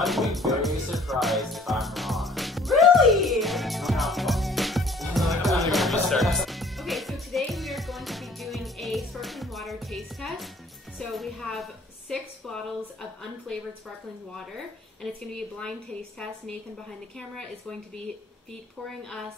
I'd be very surprised if I'm wrong. Really? Okay, so today we are going to be doing a sparkling water taste test. So we have 6 bottles of unflavored sparkling water, and it's going to be a blind taste test. Nathan behind the camera is going to be pouring us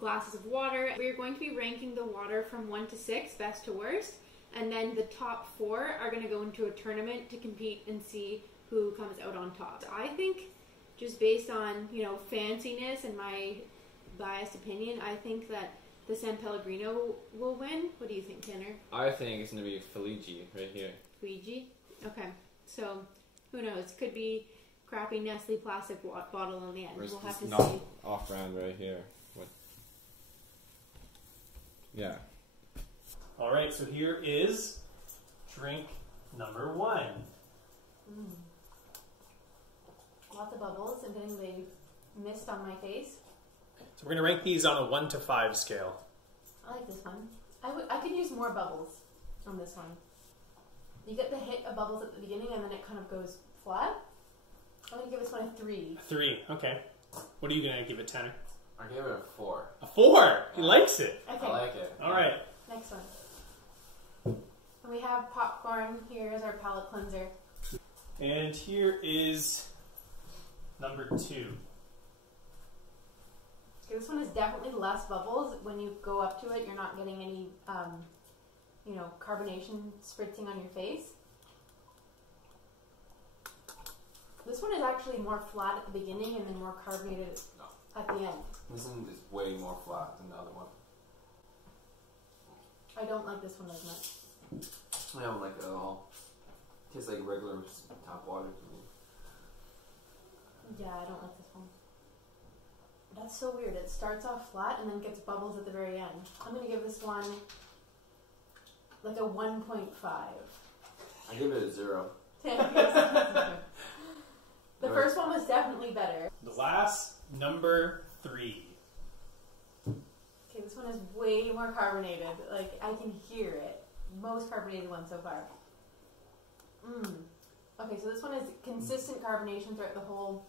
glasses of water. We are going to be ranking the water from 1 to 6, best to worst, and then the top 4 are going to go into a tournament to compete and see who comes out on top. I think, just based on, you know, fanciness and my biased opinion, I think that the San Pellegrino will win. What do you think, Tanner? I think it's going to be Fiji right here. Fiji? Okay. So, who knows? Could be crappy Nestle plastic bottle in the end. We'll have to see. Off-brand right here. What? Yeah. All right, so here is drink number 1. Lots of bubbles and getting the mist on my face. So we're going to rank these on a 1 to 5 scale. I like this one. I could use more bubbles on this one. You get the hit of bubbles at the beginning and then it kind of goes flat. I'm going to give this one a 3. 3, okay. What are you going to give it, Tanner? I gave it a 4. A 4! He likes it. Okay. I like it. All right. Next one. And we have popcorn. Here is our palate cleanser. And here is number 2. Okay, this one is definitely less bubbles. When you go up to it, you're not getting any, you know, carbonation spritzing on your face. This one is actually more flat at the beginning and then more carbonated at the end. This one is way more flat than the other one. I don't like this one as much. I don't like it at all. Tastes like regular tap water to me. Yeah, I don't like this one. That's so weird. It starts off flat and then gets bubbles at the very end. I'm going to give this one like a 1.5. I give it a 0. The first one was definitely better. Glass number 3. Okay, this one is way more carbonated. Like, I can hear it. Most carbonated one so far. Okay, so this one is consistent carbonation throughout the whole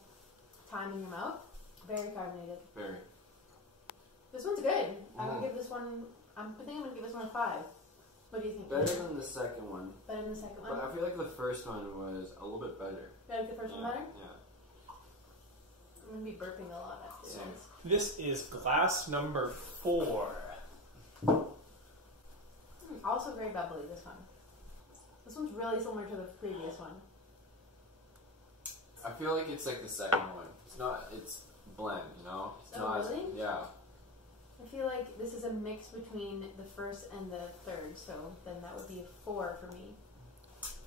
time in your mouth. Very carbonated. Very. This one's good. I'm gonna give this one. I think I'm gonna give this one a 5. What do you think? Better than the second one. Better than the second one. But I feel like the first one was a little bit better. You like the first one better? Yeah. I'm gonna be burping a lot after Same. This is glass number 4. Also very bubbly, this one. This one's really similar to the previous one. I feel like it's like the second one. It's not. It's blend. You know. It's Oh, not. really? Yeah. I feel like this is a mix between the first and the third, so then that would be a 4 for me.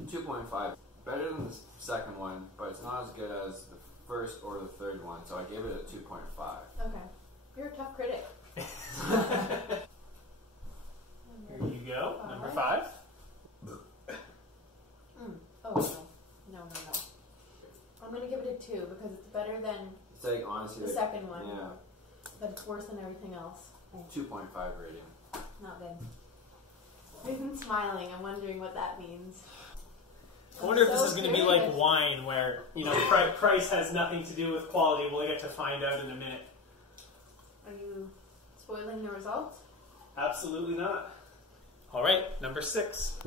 2.5. Better than the second one, but it's not as good as the first or the third one. So I gave it a 2.5. Okay. You're a tough critic. Here you go. Number 5. Oh, no. I'm going to give it a 2 because it's better than It's like honestly. the second one, Yeah. but it's worse than everything else. 2.5 rating. Not good. Nathan's smiling. I'm wondering what that means. I wonder if this So is going to be curious. like wine where, you know, price has nothing to do with quality. We'll get to find out in a minute. Are you spoiling the results? Absolutely not. All right, number 6.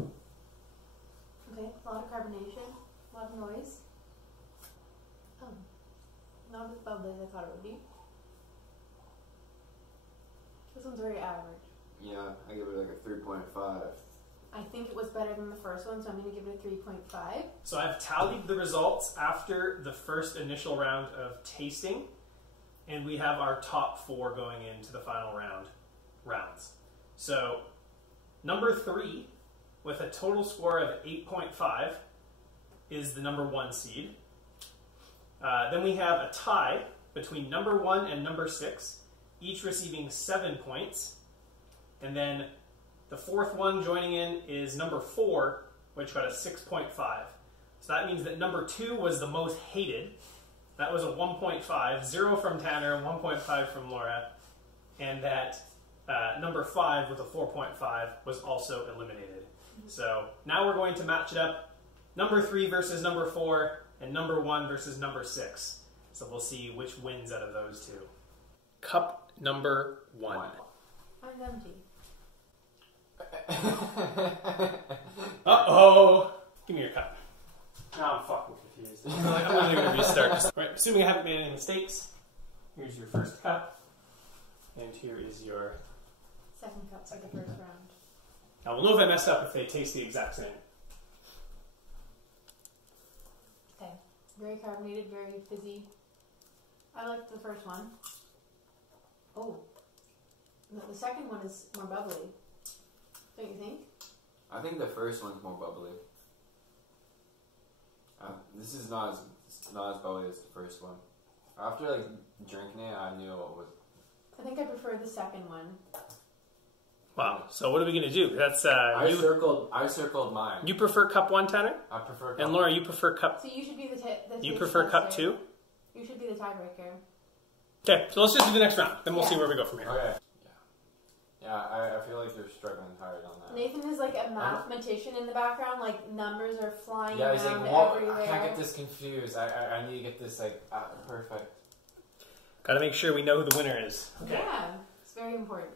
Okay, a lot of carbonation, a lot of noise. Not as bubbly as I thought it would be. This one's very average. Yeah, I give it like a 3.5. I think it was better than the first one, so I'm going to give it a 3.5. So I've tallied the results after the first initial round of tasting, and we have our top 4 going into the final rounds. So number 3, with a total score of 8.5, is the number 1 seed. Then we have a tie between number 1 and number 6, each receiving 7 points. And then the 4th one joining in is number 4, which got a 6.5. So that means that number 2 was the most hated. That was a 1.5, 0 from Tanner, 1.5 from Laura. And that number 5 with a 4.5 was also eliminated. So now we're going to match it up. Number 3 versus number 4. and number 1 versus number 6. So we'll see which wins out of those two. Cup number 1. Mine's empty. Uh-oh! Give me your cup. Now I'm fucking confused. I'm literally going to restart. Right, assuming I haven't made any mistakes, here's your first cup, and here is your... Second cup for the first round. Now we'll know if I messed up if they taste the exact same. Okay. Very carbonated, very fizzy. I like the first one. Oh. No, the second one is more bubbly. Don't you think? I think the first one's more bubbly. This is not as bubbly as the first one. After like drinking it, I knew it was. I think I prefer the second one. Wow. So what are we going to do? That's I circled mine. You prefer cup 1, Tanner? I prefer. And Laura, you prefer cup. So you should be the You prefer cup 2? You should be the tiebreaker. Okay. So let's just do the next round. Then we'll see where we go from here. Okay. Yeah, I feel like they're struggling hard on that. Nathan is like a mathematician in the background, like numbers are flying yeah, he's around like, well, everywhere. I can't get this confused. I need to get this like perfect. Got to make sure we know who the winner is. Okay. Yeah, it's very important.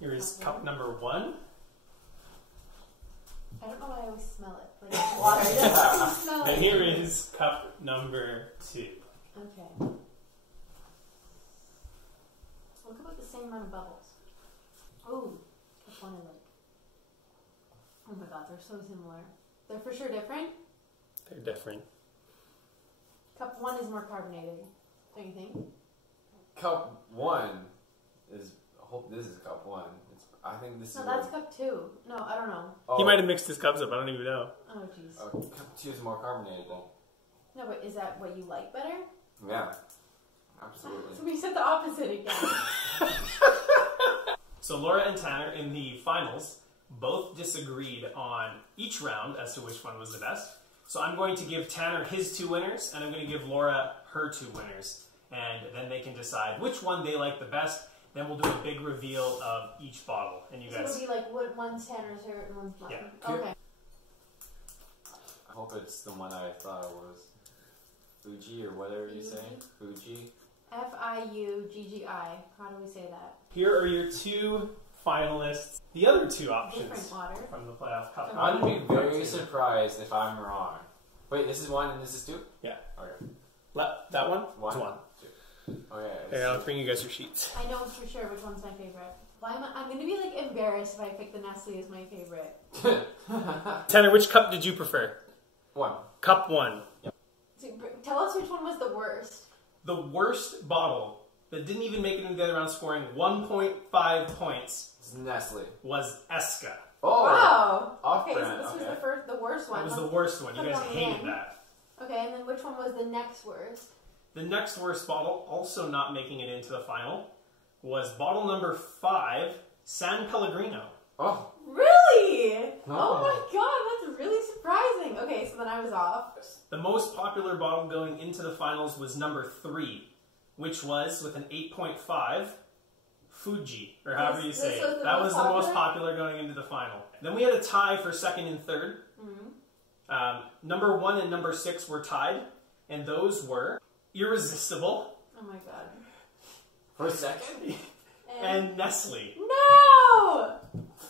Here is cup number 1. I don't know why I always smell it. Like water. It doesn't smell And it. here is cup number 2. Okay. Look about the same amount of bubbles. Oh, cup 1 I like. Oh my god, they're so similar. They're for sure different. They're different. Cup 1 is more carbonated, don't you think? Cup 1 is. I hope this is cup 1. I think this No, is. that's cup 2. No, I don't know. He might have mixed his cups up. I don't even know. Oh jeez. Cup 2 is more carbonated then. No, but is that what you like better? Yeah, absolutely. So we said the opposite again. So Laura and Tanner in the finals both disagreed on each round as to which one was the best. So I'm going to give Tanner his 2 winners, and I'm going to give Laura her 2 winners. And then they can decide which one they like the best. Then we'll do a big reveal of each bottle. And you So guys... it'll be like what one's Tanner's favorite and one's mine. Yeah. Okay. I hope it's the one I thought it was. Fuji or whatever you say. Fuji. F-I-U-G-G-I. How do we say that? Here are your 2 finalists. The other 2 options Different water. from the playoff cup. I'd be very surprised if I'm wrong. Wait, this is 1 and this is 2? Yeah. Okay. That one? One? It's 1. Okay. Okay, I'll bring you guys your sheets. I know for sure which one's my favorite. Why am I'm going to be like embarrassed if I pick the Nestle as my favorite. Tanner, which cup did you prefer? 1. Cup 1. So, tell us which one was the worst. The worst bottle that didn't even make it into the other round, scoring 1.5 points, It's Nestle. was Eska. Oh! Wow! Off Okay, so brand. this Okay. was the worst one. That was the worst one. You Put it guys on the hated end. that. Okay, and then which one was the next worst? The next worst bottle, also not making it into the final, was bottle number 5, San Pellegrino. Oh! Really? No. Oh my god, that's really surprising. Okay, so then I was off. The most popular bottle going into the finals was number 3, which was, with an 8.5, Fuji, or however you say This it. was the That most was the most popular? popular going into the final. Then we had a tie for 2nd and 3rd. Number 1 and number 6 were tied, and those were Irresistible Oh my god. For a second? and Nestle. No!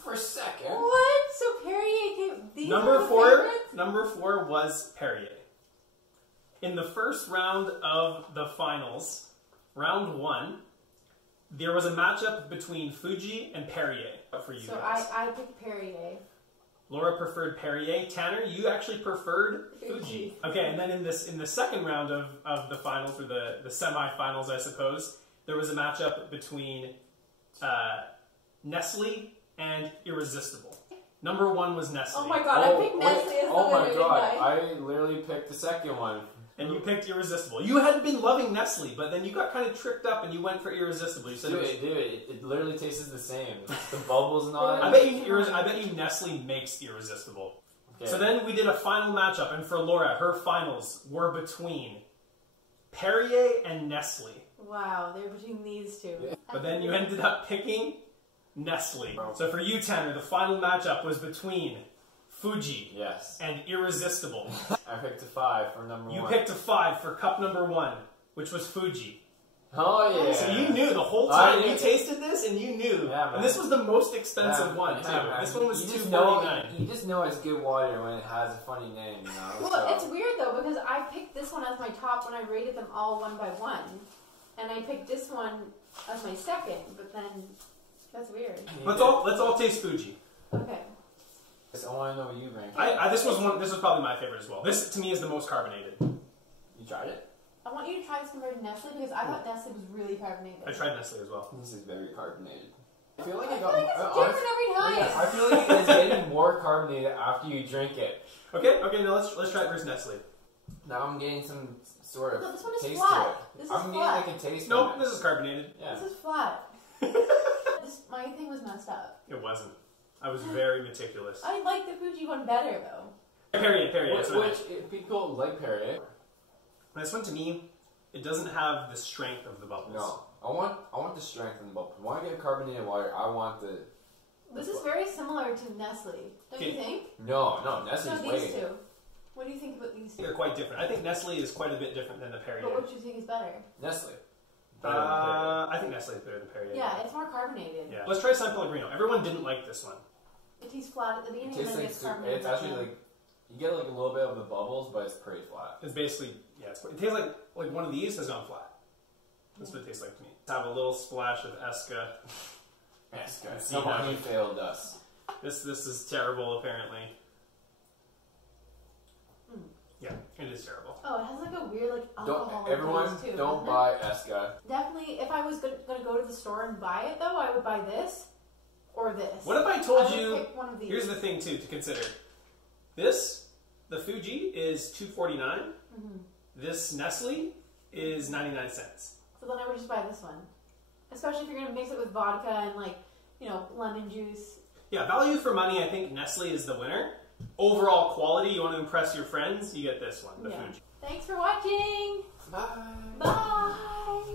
For a second? What? So Perrier came. These are Number the 4, favorites? number 4 was Perrier. In the first round of the finals, round 1, there was a matchup between Fuji and Perrier for you So guys. I picked Perrier. Laura preferred Perrier. Tanner, you actually preferred Fuji. Okay, and then in the second round of the finals, or the semifinals, I suppose, there was a matchup between Nestle and Irresistible. Number 1 was Nestle. Oh my god, I picked Nestle as the Oh my winner, god, didn't I? I literally picked the second one. And you picked Irresistible. You had been loving Nestle, but then you got kind of tricked up and you went for Irresistible. You said Dude, it was... it literally tastes the same. The bubbles and all that. I bet you Nestle makes Irresistible. Okay. So then we did a final matchup, and for Laura, her finals were between Perrier and Nestle. Wow, they're between these two. Yeah. But then you ended up picking Nestle. So for you, Tanner, the final matchup was between Fuji, Yes. and Irresistible. I picked a 5 for number You 1. picked a 5 for cup number 1, which was Fuji. Oh yeah. So you knew the whole time you tasted this, and you knew. Yeah, man. And this was the most expensive one too. Yeah, This one was you just $2.49. You just know it's good water when it has a funny name, you know. Well, so. it's weird though because I picked this one as my top when I rated them all one by one, and I picked this one as my second. But then that's weird. Let's all taste Fuji. Okay. I want to know what you rank. This was probably my favorite as well. This to me is the most carbonated. You tried it? I want you to try this compared to Nestle because I thought Nestle was really carbonated. I tried Nestle as well. This is very carbonated. I feel like I it feel got. like it's different every time. I feel like it's getting more carbonated after you drink it. Okay, now let's try it versus Nestle. Now I'm getting some sort of No, this one is taste flat. to it. This is I'm getting flat. like a taste. Nope, from this it. is carbonated. Yeah. This is flat. My thing was messed up. It wasn't. I was very meticulous. I like the Fuji one better though. Perrier. That's what I meant. Which people like Perrier. This one to me, it doesn't have the strength of the bubbles. No, I want the strength in the bubble. When I get carbonated water, I want the. This is very similar to Nestle, don't you think? No, Nestle's No, way. these two. What do you think about these two? They're quite different. I think Nestle is quite a bit different than the Perrier. But what do you think is better? Nestle. I think Nestle is better than Perrier. Yeah, it's more carbonated. Yeah. Let's try San Pellegrino. Everyone didn't like this one. It tastes flat at the It beginning and tastes then like it gets carbonated. it's actually like you get like a little bit of the bubbles, but it's pretty flat. It's basically it tastes like one of these has gone flat. That's what it tastes like to me. Have a little splash of Esca. Yes, I guys. see Someone now. who failed us. This is terrible apparently. Mm. Yeah, it is terrible. Oh, it has like a weird like alcohol Everyone, taste too. don't doesn't buy Esca. it? Definitely, if I was gonna go to the store and buy it though, I would buy this or this. What if I told I would you? pick one of these. Here's the thing too to consider. The Fuji is $2.49. Mm-hmm. This Nestle is 99 cents. So then I would just buy this one, especially if you're gonna mix it with vodka and like lemon juice. Yeah, value for money. I think Nestle is the winner. Overall quality, you want to impress your friends, you get this one, the Yeah. Fuji. Thanks for watching. Bye. Bye.